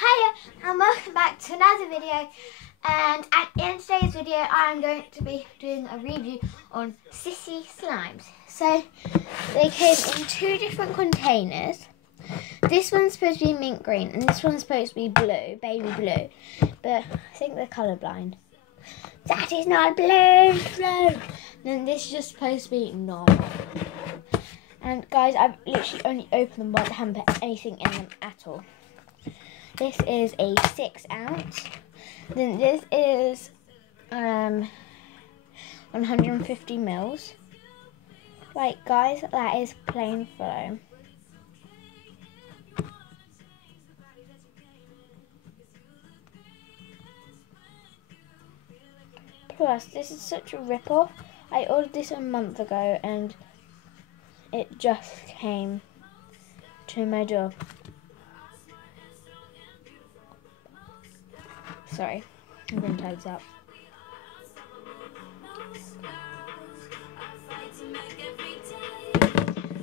Hiya and welcome back to another video, and in today's video I am going to be doing a review on Sissy slimes. So they came in two different containers. This one's supposed to be mint green and this one's supposed to be blue, baby blue, but I think they're colourblind. That is not blue. Then this is just supposed to be normal. And guys, I've literally only opened them once. I haven't put anything in them at all. This is a 6 ounce. Then this is 150 mils. Like guys, that is plain foam. Plus, this is such a rip-off. I ordered this a month ago and it just came to my door. Sorry, I'm going to tie this up.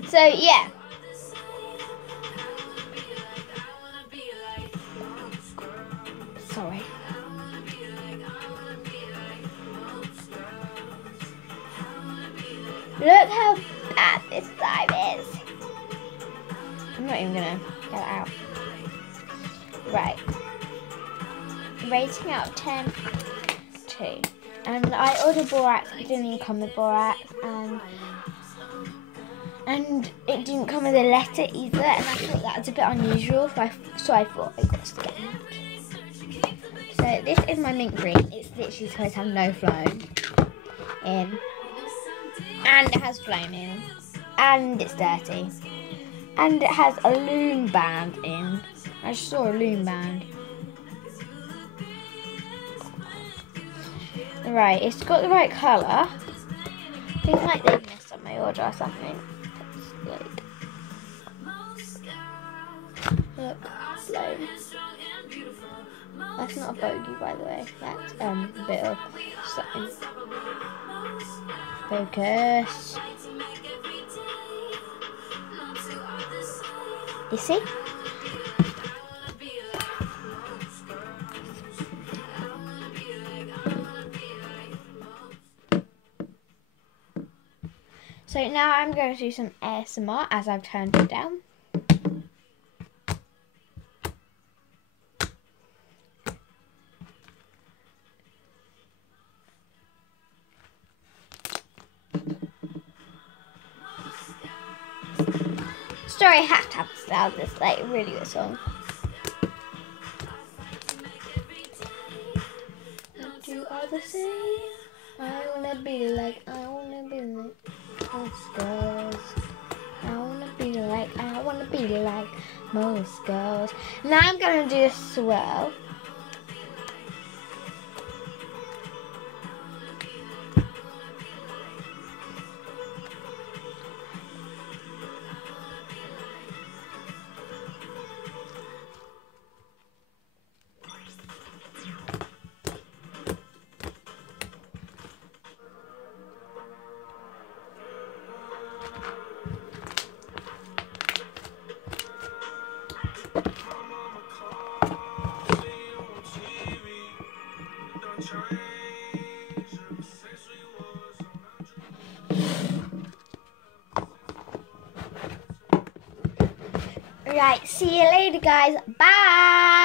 So yeah. Sorry. Look how bad this slime is. I'm not even gonna get it out. Right. Rating out of 10, 2. And I ordered borax, it didn't even come with borax, and it didn't come with a letter either, and I thought that was a bit unusual, so I thought I got to get it out. So this is my mint green. It's literally supposed to have no flame in. And it has flame in. And it's dirty. And it has a loom band in. I just saw a loom band. Right, it's got the right colour. I think like they messed up my order or something. Look, flame. That's not a bogey, by the way. That's a bit of something. Focus. You see? So now I'm going to do some ASMR as I've turned it down. Sorry, I have to have the sound. This like really good song. You are the same. I wanna be like most girls. I wanna be like most girls. Now I'm gonna do a swirl. Right, see you later guys. Bye.